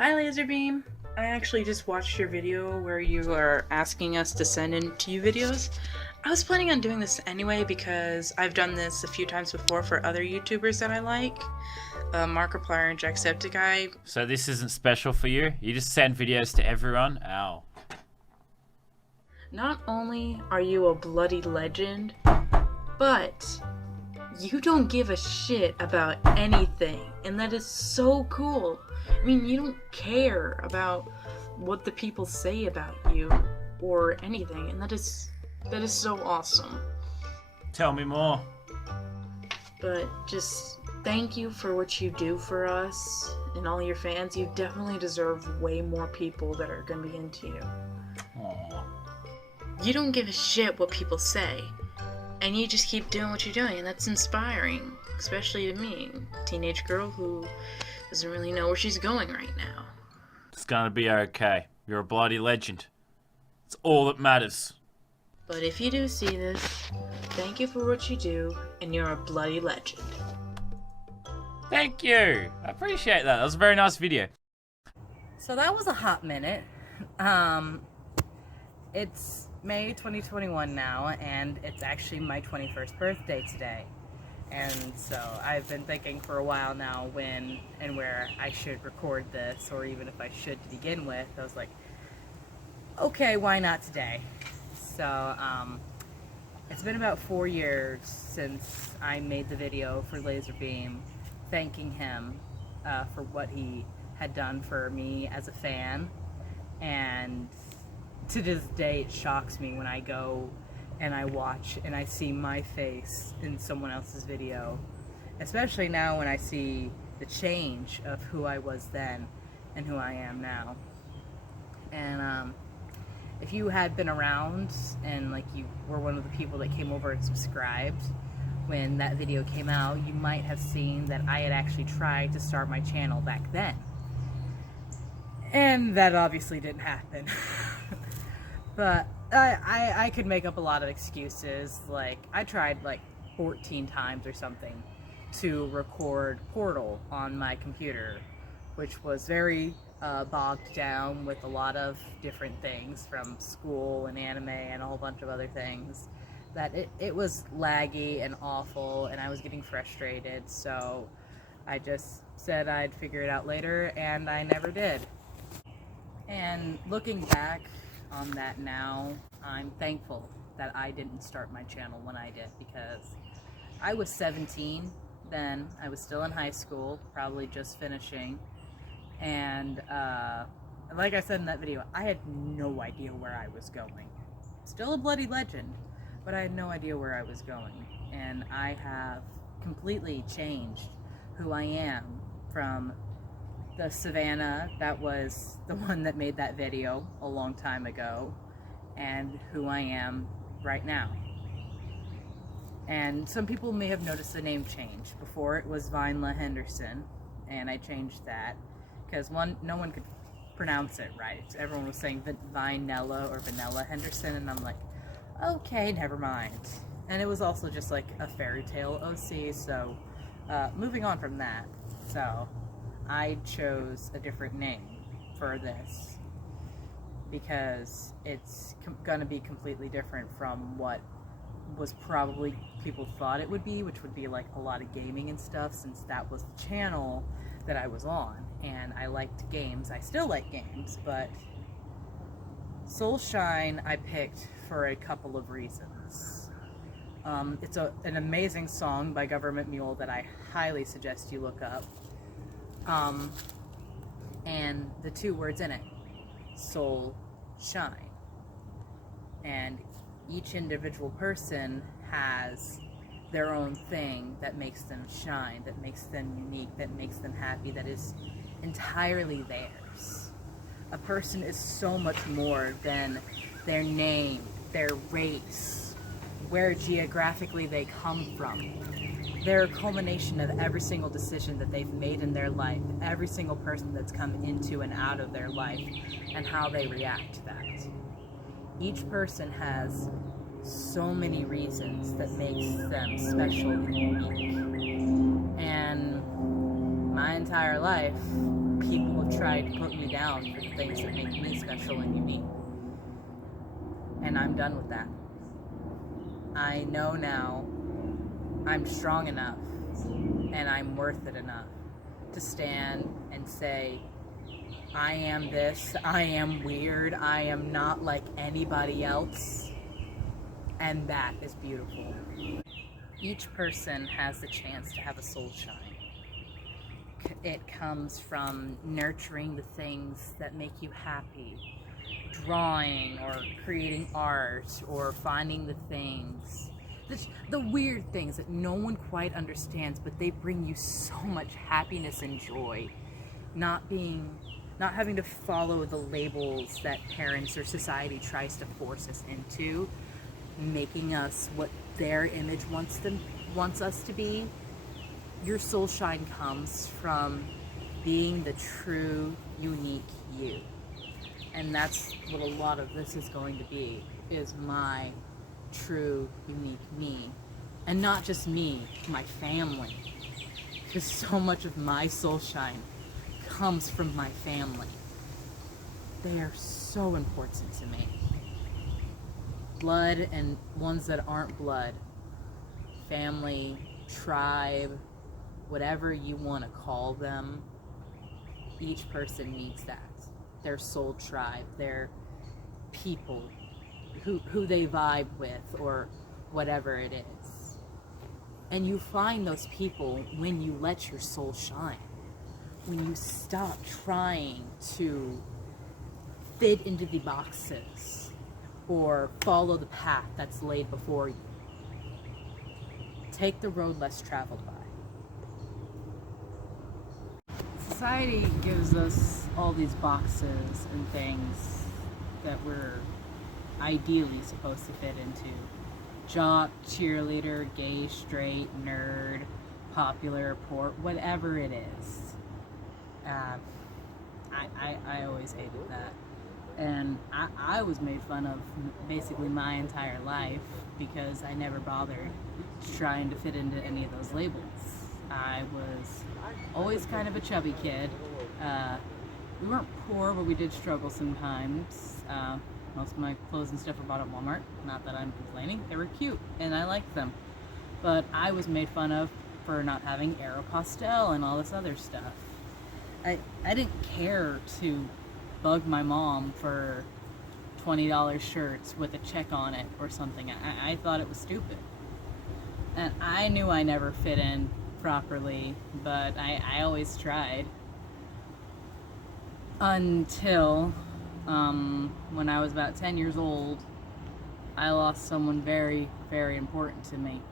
Hi Laserbeam! I actually just watched your video where you are asking us to send in to you videos. I was planning on doing this anyway because I've done this a few times before for other YouTubers that I like. Markiplier and Jacksepticeye. So this isn't special for you? You just send videos to everyone? Ow. Not only are you a bloody legend, but you don't give a shit about anything, and that is so cool. I mean, you don't care about what the people say about you or anything, and that is so awesome. Tell me more. But just thank you for what you do for us and all your fans. You definitely deserve way more people that are gonna be into you. Aww. You don't give a shit what people say, and you just keep doing what you're doing, and that's inspiring, especially to me, a teenage girl who doesn't really know where she's going right now. It's gonna be okay. You're a bloody legend. It's all that matters. But if you do see this, thank you for what you do, and you're a bloody legend. Thank you. I appreciate that. That was a very nice video. So that was a hot minute. It's May 2021 now, and it's actually my 21st birthday today. And so I've been thinking for a while now when and where I should record this, or even if I should to begin with. I was like, okay, why not today? So it's been about 4 years since I made the video for Laserbeam, thanking him for what he had done for me as a fan. And to this day, it shocks me when I go and I watch and I see my face in someone else's video, especially now when I see the change of who I was then and who I am now. And if you had been around and like you were one of the people that came over and subscribed when that video came out, you might have seen that I had actually tried to start my channel back then. And that obviously didn't happen. But I could make up a lot of excuses. Like, I tried like 14 times or something to record Portal on my computer, which was very bogged down with a lot of different things from school and anime and a whole bunch of other things. That it was laggy and awful, and I was getting frustrated, so I just said I'd figure it out later, and I never did. And looking back on that now, I'm thankful that I didn't start my channel when I did, because I was 17 then. I was still in high school, probably just finishing, and like I said in that video, I had no idea where I was going. Still a bloody legend, but I had no idea where I was going, and I have completely changed who I am from the Savannah that was the one that made that video a long time ago, and who I am right now. And some people may have noticed the name change. Before it was Vinela Henderson, and I changed that because no one could pronounce it right. Everyone was saying Vinela or Vanilla Henderson, and I'm like, okay, never mind. And it was also just like a fairy tale OC, so moving on from that. So I chose a different name for this because it's gonna be completely different from what was probably people thought it would be, which would be like a lot of gaming and stuff, since that was the channel that I was on, and I liked games. I still like games, but Soulshine I picked for a couple of reasons. It's an amazing song by Government Mule that I highly suggest you look up. And the two words in it, soul shine. And each individual person has their own thing that makes them shine, that makes them unique, that makes them happy, that is entirely theirs. A person is so much more than their name, their race, where geographically they come from. They're a culmination of every single decision that they've made in their life, every single person that's come into and out of their life, and how they react to that. Each person has so many reasons that makes them special and unique. And mine entire life, people have tried to put me down for the things that make me special and unique. And I'm done with that. I know now I'm strong enough and I'm worth it enough to stand and say, I am this, I am weird, I am not like anybody else, and that is beautiful. Each person has the chance to have a soul shine. It comes from nurturing the things that make you happy, drawing or creating art, or finding the things, the weird things that no one quite understands, but they bring you so much happiness and joy. Not having to follow the labels that parents or society tries to force us into, making us what their image wants us to be. Your soul shine comes from being the true, unique you. And that's what a lot of this is going to be, is my true, unique me. And not just me, my family. Because so much of my soul shine comes from my family. They are so important to me. Blood and ones that aren't blood. Family, tribe, whatever you want to call them. Each person needs that. Their soul tribe, their people, who they vibe with, or whatever it is. And you find those people when you let your soul shine. When you stop trying to fit into the boxes or follow the path that's laid before you. Take the road less traveled by. Society gives us all these boxes and things that we're ideally supposed to fit into. Jock, cheerleader, gay, straight, nerd, popular, poor, whatever it is. I always hated that. And I was made fun of basically my entire life because I never bothered trying to fit into any of those labels. I was always kind of a chubby kid. We weren't poor, but we did struggle sometimes. Most of my clothes and stuff were bought at Walmart. Not that I'm complaining. They were cute, and I liked them. But I was made fun of for not having Aeropostale and all this other stuff. I didn't care to bug my mom for $20 shirts with a check on it or something. I thought it was stupid. And I knew I never fit in properly, but I always tried. Until when I was about 10 years old, I lost someone very, very important to me.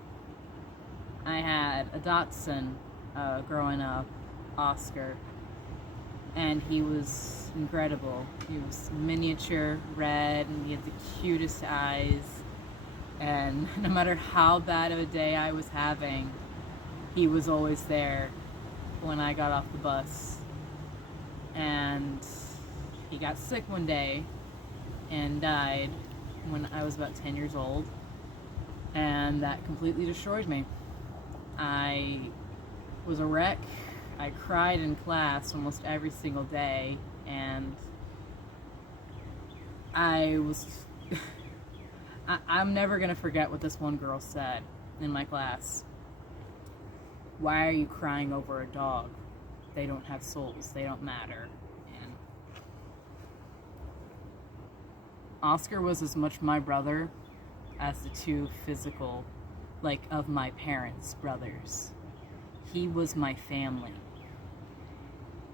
I had a dachshund growing up, Oscar, and he was incredible. He was miniature, red, and he had the cutest eyes. And no matter how bad of a day I was having, he was always there when I got off the bus. And he got sick one day and died when I was about 10 years old. And that completely destroyed me. I was a wreck. I cried in class almost every single day, and I'm never gonna forget what this one girl said in my class. Why are you crying over a dog? They don't have souls, they don't matter. And Oscar was as much my brother as the two physical, of my parents' brothers. He was my family.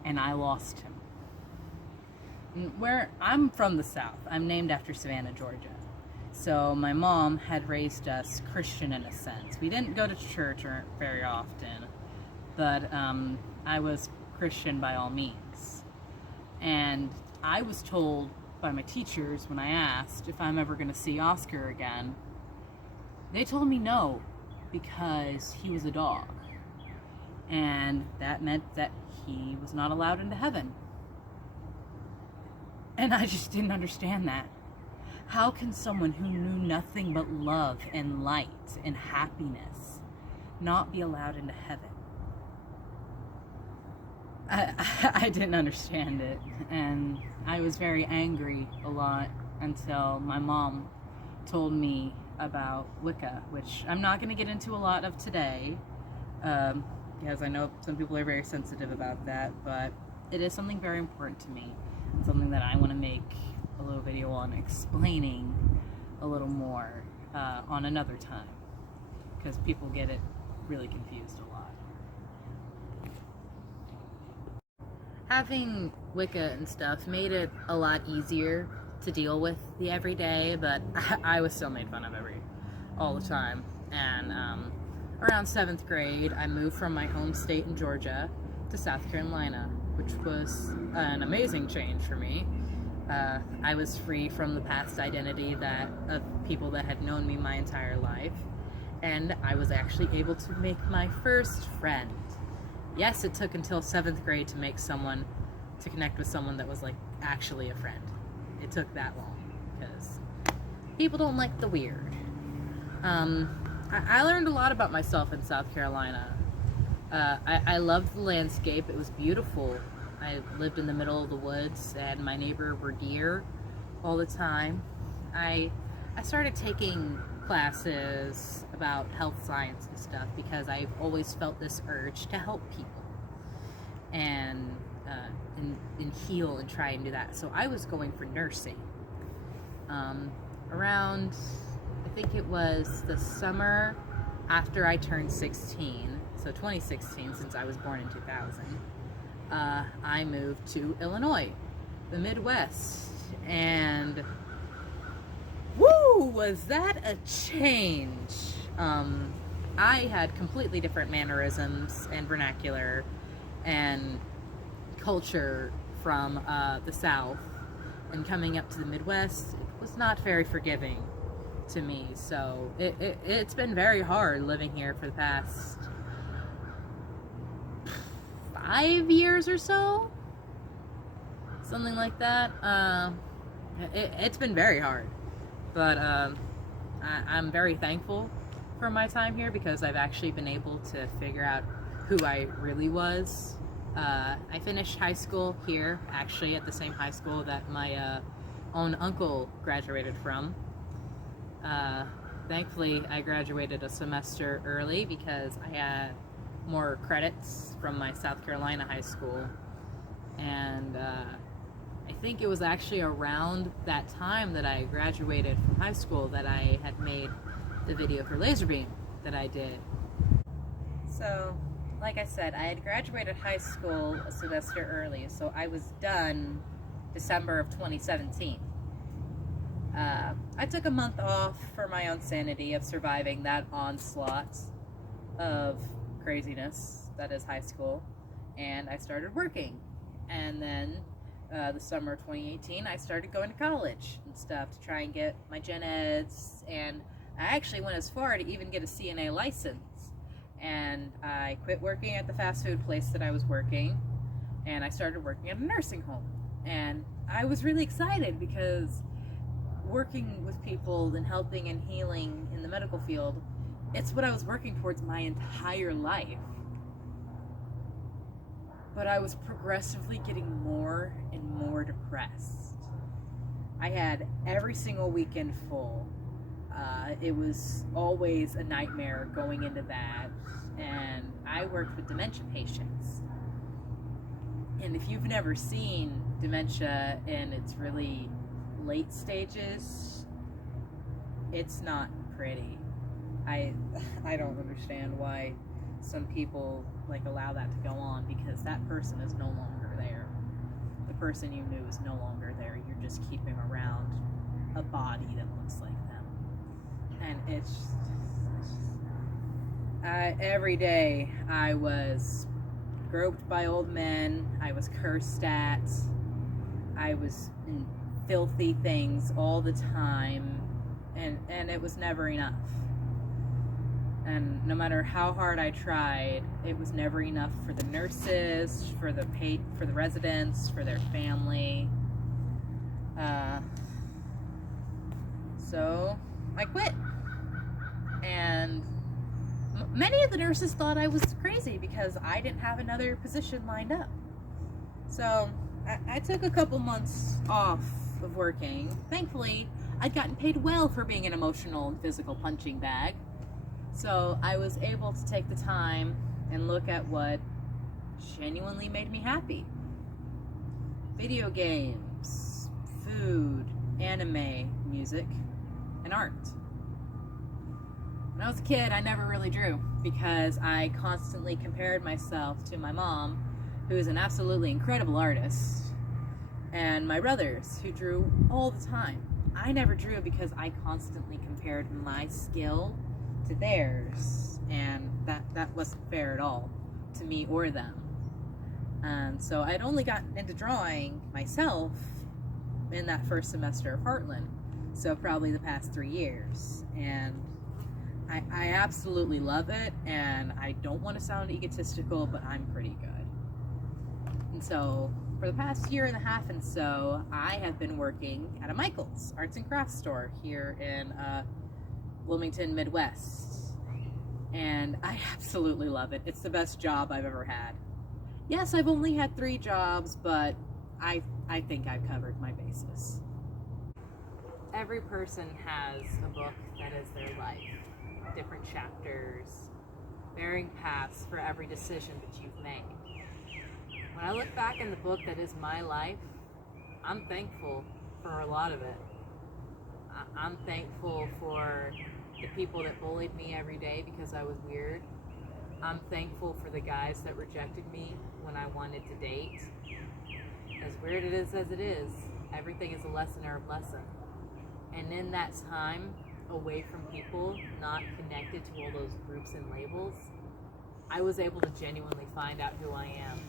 And I lost him. I'm from the South. I'm named after Savannah, Georgia. So my mom had raised us Christian in a sense. We didn't go to church very often, but I was Christian by all means. And I was told by my teachers when I asked if I'm ever going to see Oscar again, they told me no, because he was a dog. And that meant that he was not allowed into heaven. And I just didn't understand that. How can someone who knew nothing but love and light and happiness not be allowed into heaven? I didn't understand it, and I was very angry a lot until my mom told me about Wicca, which I'm not going to get into a lot of today, because I know some people are very sensitive about that, but it is something very important to me, and something that I want to make a little video on explaining a little more on another time, because people get it really confused a lot. Having Wicca and stuff made it a lot easier to deal with the everyday, but I was still made fun of all the time. And around 7th grade, I moved from my home state in Georgia to South Carolina, which was an amazing change for me. I was free from the past identity of people that had known me my entire life, and I was actually able to make my first friend. Yes, it took until 7th grade to connect with someone that was like actually a friend. It took that long because people don't like the weird. I learned a lot about myself in South Carolina. I loved the landscape. It was beautiful. I lived in the middle of the woods, and my neighbor were deer all the time. I started taking classes about health science and stuff because I've always felt this urge to help people and heal and try and do that. So I was going for nursing. Around, I think it was the summer after I turned 16, so 2016, since I was born in 2000, I moved to Illinois, the Midwest, and woo, was that a change. I had completely different mannerisms and vernacular and culture from the South, and coming up to the Midwest, it was not very forgiving to me. So it's been very hard living here for the past 5 years or so, something like that. It's been very hard, but I'm very thankful for my time here because I've actually been able to figure out who I really was. I finished high school here, actually at the same high school that my own uncle graduated from. Thankfully, I graduated a semester early because I had more credits from my South Carolina high school, and I think it was actually around that time that I graduated from high school that I had made the video for Laserbeam that I did. So, like I said, I had graduated high school a semester early, so I was done December of 2017. I took a month off for my own sanity of surviving that onslaught of craziness that is high school, and I started working. And then the summer of 2018, I started going to college and stuff to try and get my gen eds, and I actually went as far to even get a CNA license. And I quit working at the fast food place that I was working, and I started working at a nursing home. And I was really excited because working with people and helping and healing in the medical field, it's what I was working towards my entire life. But I was progressively getting more and more depressed. I had every single weekend full. It was always a nightmare going into that, and I worked with dementia patients. And if you've never seen dementia in its really late stages, it's not pretty. I don't understand why some people like allow that to go on, because that person is no longer there. The person you knew is no longer there. You're just keeping around a body that looks like them. And it's every day I was groped by old men, I was cursed at, I was in filthy things all the time, and it was never enough. And no matter how hard I tried, it was never enough for the nurses, for the residents, for their family. So I quit. And many of the nurses thought I was crazy because I didn't have another position lined up. So I took a couple months off of working. Thankfully, I'd gotten paid well for being an emotional and physical punching bag. So I was able to take the time and look at what genuinely made me happy. Video games, food, anime, music, and art. When I was a kid, I never really drew because I constantly compared myself to my mom, who is an absolutely incredible artist, and my brothers, who drew all the time. I never drew because I constantly compared my skill to theirs, and that wasn't fair at all to me or them. And so I'd only gotten into drawing myself in that first semester of Heartland, so probably the past 3 years. And I absolutely love it, and I don't want to sound egotistical, but I'm pretty good. And so for the past year and a half and so, I have been working at a Michael's arts and crafts store here in Wilmington, Midwest. And I absolutely love it. It's the best job I've ever had. Yes, I've only had 3 jobs, but I think I've covered my bases. Every person has a book that is their life. Different chapters, varying paths for every decision that you've made. When I look back in the book that is my life, I'm thankful for a lot of it. I'm thankful for the people that bullied me every day because I was weird. I'm thankful for the guys that rejected me when I wanted to date. As weird it is as it is, everything is a lesson or a blessing. And in that time, away from people, not connected to all those groups and labels, I was able to genuinely find out who I am.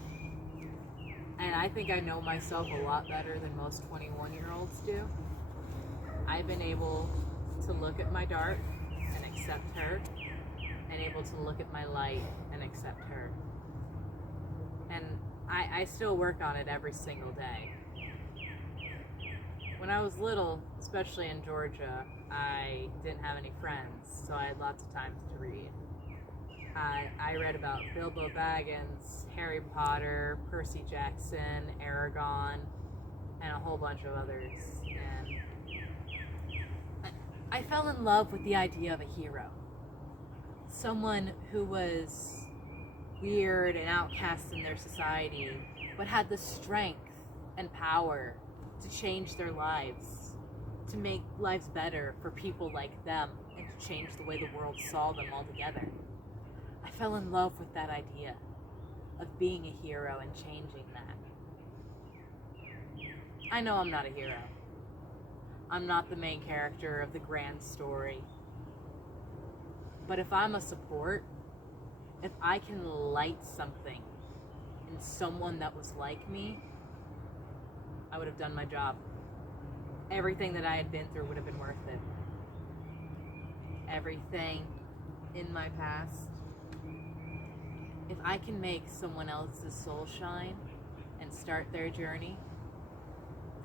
And I think I know myself a lot better than most 21-year-olds do. I've been able to look at my dark and accept her, and able to look at my light and accept her. And I still work on it every single day. When I was little, especially in Georgia, I didn't have any friends, so I had lots of time to read. I read about Bilbo Baggins, Harry Potter, Percy Jackson, Aragon, and a whole bunch of others. And I fell in love with the idea of a hero. Someone who was weird and outcast in their society, but had the strength and power to change their lives, to make lives better for people like them, and to change the way the world saw them altogether. I fell in love with that idea of being a hero and changing that. I know I'm not a hero. I'm not the main character of the grand story. But if I'm a support, if I can light something in someone that was like me, I would have done my job. Everything that I had been through would have been worth it. Everything in my past. If I can make someone else's soul shine and start their journey,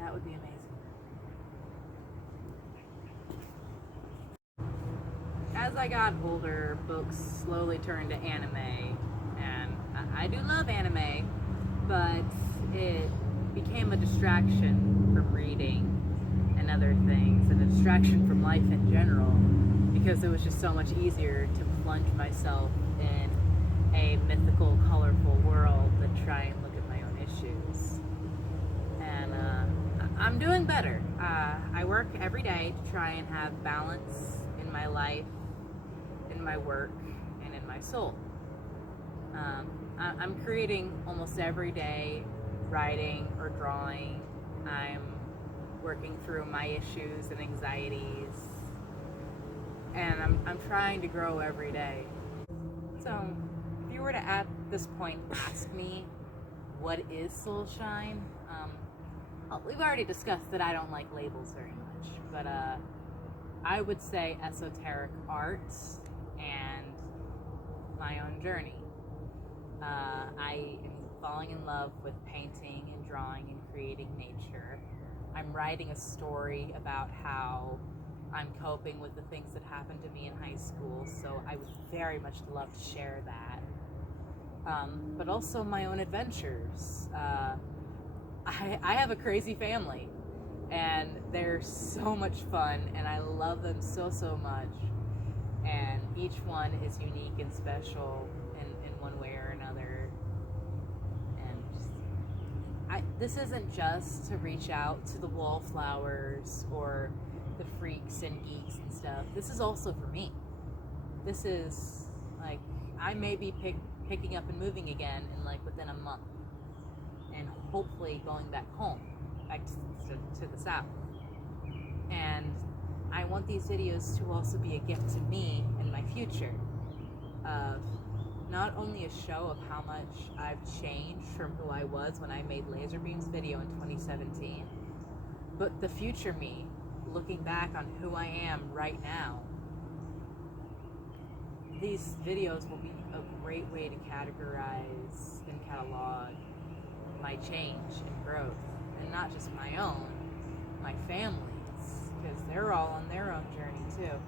that would be amazing. As I got older, books slowly turned to anime, and I do love anime, but it became a distraction from reading and other things, and a distraction from life in general, because it was just so much easier to plunge myself in a mythical, colorful world than try and look at my own issues. And I'm doing better. I work every day to try and have balance in my life, in my work, and in my soul. I'm creating almost every day, writing or drawing. I'm working through my issues and anxieties, and I'm trying to grow every day. So if you were to at this point ask me what is soul shine, we've already discussed that I don't like labels very much, but I would say esoteric arts and my own journey. I am falling in love with painting and drawing and creating nature. I'm writing a story about how I'm coping with the things that happened to me in high school, so I would very much love to share that. But also my own adventures. I have a crazy family, and they're so much fun, and I love them so much. And each one is unique and special in one way or another. And this isn't just to reach out to the wallflowers or the freaks and geeks and stuff. This is also for me. This is like, I may be picking up and moving again in like within a month, and hopefully going back home, back to the South. And I want these videos to also be a gift to me in my future, of not only a show of how much I've changed from who I was when I made Laser Beams video in 2017, but the future me, looking back on who I am right now. These videos will be a great way to categorize and catalog my change and growth, and not just my own, my family's, because they're all on their own journey too,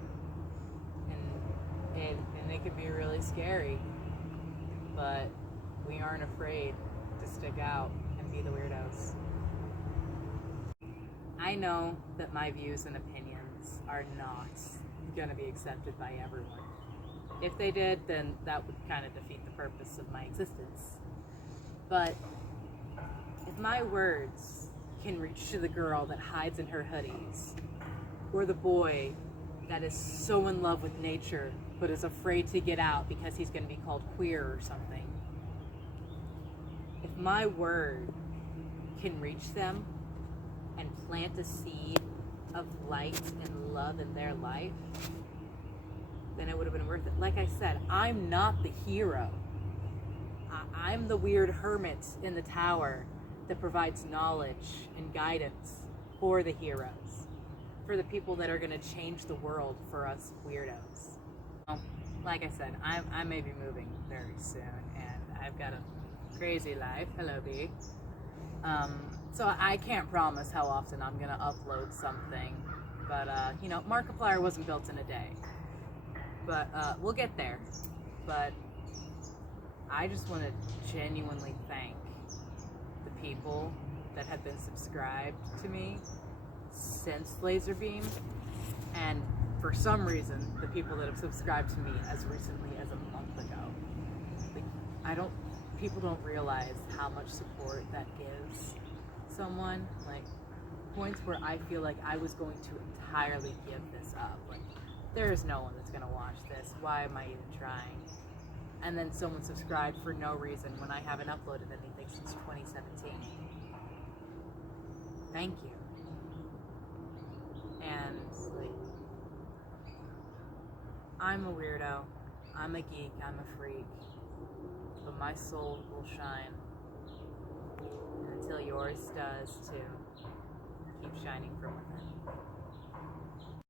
and it can be really scary, but we aren't afraid to stick out and be the weirdos. I know that my views and opinions are not going to be accepted by everyone. If they did, then that would kind of defeat the purpose of my existence. But if my words can reach to the girl that hides in her hoodies, or the boy that is so in love with nature but is afraid to get out because he's going to be called queer or something, if my word can reach them and plant a seed of light and love in their life, then it would have been worth it. Like I said, I'm not the hero. I'm the weird hermit in the tower that provides knowledge and guidance for the heroes, for the people that are going to change the world for us weirdos. Like I said, I may be moving very soon, and I've got a crazy life. Hello, B. So I can't promise how often I'm going to upload something, but, you know, Markiplier wasn't built in a day. But we'll get there. But I just want to genuinely thank the people that have been subscribed to me since Laserbeam, and for some reason, the people that have subscribed to me as recently as a month ago. Like, people don't realize how much support that gives someone. Like, points where I feel like I was going to entirely give this up. Like, there is no one that's going to watch this. Why am I even trying? And then someone subscribed for no reason when I haven't uploaded anything since 2017. Thank you. And, like, I'm a weirdo. I'm a geek. I'm a freak. But my soul will shine. And until yours does, too. Keep shining from within.